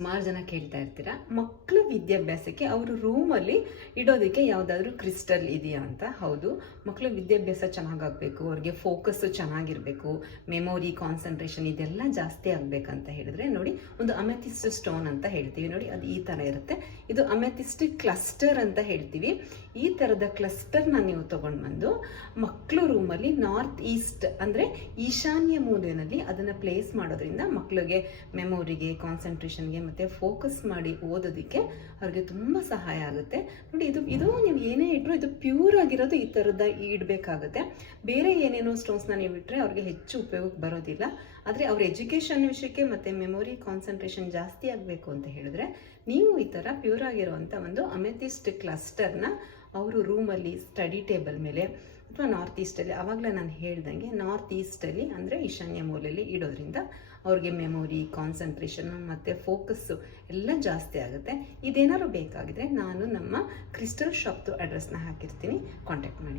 ಸುಮಾರು ಜನ ಕೇಳ್ತಾ ಇರ್ತೀರಾ, ಮಕ್ಕಳು ವಿದ್ಯಾಭ್ಯಾಸಕ್ಕೆ ಅವರು ರೂಮಲ್ಲಿ ಇಡೋದಕ್ಕೆ ಯಾವುದಾದ್ರೂ ಕ್ರಿಸ್ಟಲ್ ಇದೆಯಾ ಅಂತ. ಹೌದು, ಮಕ್ಕಳು ವಿದ್ಯಾಭ್ಯಾಸ ಚೆನ್ನಾಗಾಗಬೇಕು, ಅವ್ರಿಗೆ ಫೋಕಸ್ಸು ಚೆನ್ನಾಗಿರಬೇಕು, ಮೆಮೊರಿ, ಕಾನ್ಸಂಟ್ರೇಷನ್ ಇದೆಲ್ಲ ಜಾಸ್ತಿ ಆಗಬೇಕಂತ ಹೇಳಿದ್ರೆ ನೋಡಿ, ಒಂದು ಅಮೆಥಿಸ್ಟ್ ಸ್ಟೋನ್ ಅಂತ ಹೇಳ್ತೀವಿ ನೋಡಿ, ಅದು ಈ ಥರ ಇರುತ್ತೆ. ಇದು ಅಮೆಥಿಸ್ಟ್ ಕ್ಲಸ್ಟರ್ ಅಂತ ಹೇಳ್ತೀವಿ. ಈ ಥರದ ಕ್ಲಸ್ಟರ್ನ ನೀವು ತೊಗೊಂಡು ಬಂದು ಮಕ್ಕಳು ರೂಮಲ್ಲಿ ನಾರ್ತ್ ಈಸ್ಟ್ ಅಂದರೆ ಈಶಾನ್ಯ ಮೂಲೆಯಲ್ಲಿ ಅದನ್ನು ಪ್ಲೇಸ್ ಮಾಡೋದ್ರಿಂದ ಮಕ್ಕಳಿಗೆ ಮೆಮೊರಿಗೆ, ಕಾನ್ಸಂಟ್ರೇಷನ್ಗೆ ಮತ್ತು ಫೋಕಸ್ ಮಾಡಿ ಓದೋದಕ್ಕೆ ಅವ್ರಿಗೆ ತುಂಬ ಸಹಾಯ ಆಗುತ್ತೆ. ನೋಡಿ, ಇದು ನೀವು ಏನೇ ಇಟ್ಟರು ಇದು ಪ್ಯೂರ್ ಆಗಿರೋದು ಈ ಥರದ ಇಡಬೇಕಾಗುತ್ತೆ. ಬೇರೆ ಏನೇನೋ ಸ್ಟೋನ್ಸ್ನ ನೀವು ಇಟ್ಟರೆ ಅವ್ರಿಗೆ ಹೆಚ್ಚು ಉಪಯೋಗಕ್ಕೆ ಬರೋದಿಲ್ಲ. ಆದರೆ ಅವ್ರ ಎಜುಕೇಷನ್ ವಿಷಯಕ್ಕೆ ಮತ್ತು ಮೆಮೊರಿ, ಕಾನ್ಸಂಟ್ರೇಷನ್ ಜಾಸ್ತಿ ಆಗಬೇಕು ಅಂತ ಹೇಳಿದ್ರೆ ನೀವು ಈ ಥರ ಪ್ಯೂರ್ ಆಗಿರುವಂಥ ಒಂದು ಅಮೆಥಿಸ್ಟ್ ಕ್ಲಸ್ಟರ್ನ ಅವರು ರೂಮಲ್ಲಿ ಸ್ಟಡಿ ಟೇಬಲ್ ಮೇಲೆ ಅಥವಾ ನಾರ್ತ್ ಈಸ್ಟಲ್ಲಿ, ಆವಾಗಲೇ ನಾನು ಹೇಳ್ದಂಗೆ ನಾರ್ತ್ ಈಸ್ಟಲ್ಲಿ ಅಂದರೆ ಈಶಾನ್ಯ ಮೂಲೆಯಲ್ಲಿ ಇಡೋದ್ರಿಂದ ಅವ್ರಿಗೆ ಮೆಮೊರಿ, ಕಾನ್ಸಂಟ್ರೇಷನ್ ಮತ್ತು ಫೋಕಸ್ಸು ಎಲ್ಲ ಜಾಸ್ತಿ ಆಗುತ್ತೆ. ಇದೇನಾದ್ರು ಬೇಕಾಗಿದ್ರೆ ನಾನು ನಮ್ಮ ಕ್ರಿಸ್ಟಲ್ ಶಾಪ್ದು ಅಡ್ರೆಸ್ನ ಹಾಕಿರ್ತೀನಿ, ಕಾಂಟ್ಯಾಕ್ಟ್ ಮಾಡಿ.